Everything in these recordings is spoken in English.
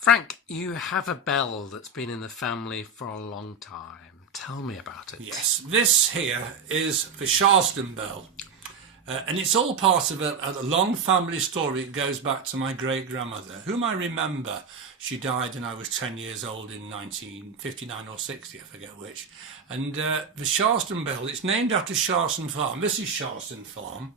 Frank, you have a bell that's been in the family for a long time. Tell me about it. Yes, this here is the Sharston bell. And it's all part of a long family story. It goes back to my great-grandmother, whom I remember. She died when I was 10 years old in 1959 or 60, I forget which. And the Sharston bell, it's named after Sharston Farm. This is Sharston Farm.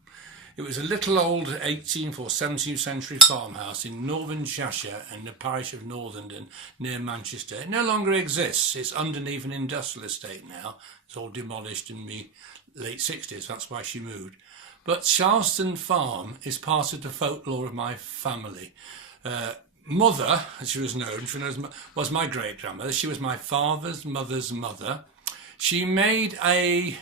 It was a little old 18th or 17th century farmhouse in northern Cheshire in the parish of Northenden near Manchester. It no longer exists. It's underneath an industrial estate now. It's all demolished in the late 60s. That's why she moved. But Sharston Farm is part of the folklore of my family. Mother, as she was known, was my great-grandmother. She was my father's mother's mother. She made a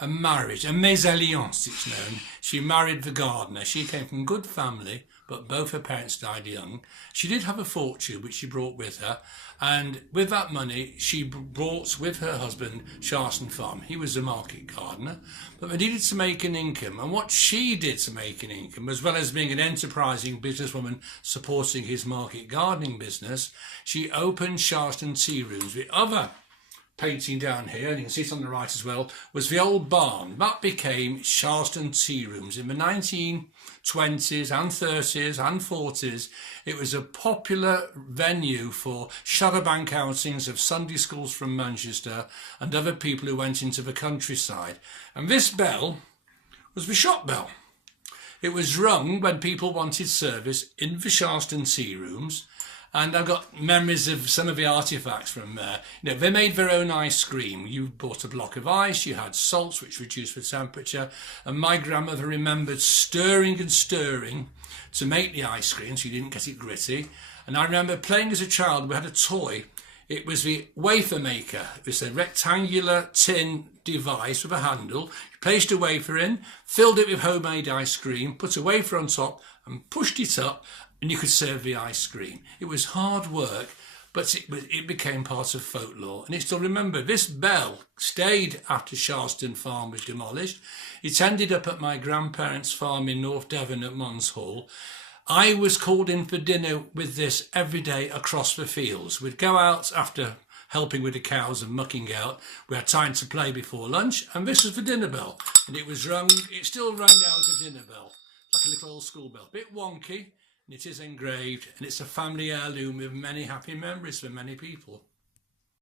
marriage, a mésalliance it's known. She married the gardener. She came from good family, but both her parents died young. She did have a fortune which she brought with her, and with that money she brought with her husband Sharston Farm. He was a market gardener, but they needed to make an income, and what she did to make an income, as well as being an enterprising businesswoman supporting his market gardening business, she opened Sharston Tea Rooms. The other painting down here, and you can see it on the right as well, was the old barn. That became Sharston Tea Rooms. In the 1920s and 30s and 40s, it was a popular venue for shadowbank outings of Sunday schools from Manchester and other people who went into the countryside. And this bell was the shop bell. It was rung when people wanted service in the Sharston Tea Rooms. And I've got memories of some of the artefacts from there. You know, they made their own ice cream. You bought a block of ice, you had salts which reduced the temperature, and my grandmother remembered stirring and stirring to make the ice cream so you didn't get it gritty. And I remember playing as a child. We had a toy. It was the wafer maker. It was a rectangular tin device with a handle. You placed a wafer in, filled it with homemade ice cream, put a wafer on top and pushed it up, and you could serve the ice cream. It was hard work, but it became part of folklore. And it's still remembered. This bell stayed after Sharston Farm was demolished. It ended up at my grandparents' farm in North Devon at Mons Hall. I was called in for dinner with this every day across the fields. We'd go out after helping with the cows and mucking out. We had time to play before lunch, and this was the dinner bell. And it was rung, it still rang now as a dinner bell, like a little old school bell. Bit wonky, and it is engraved, and it's a family heirloom with many happy memories for many people.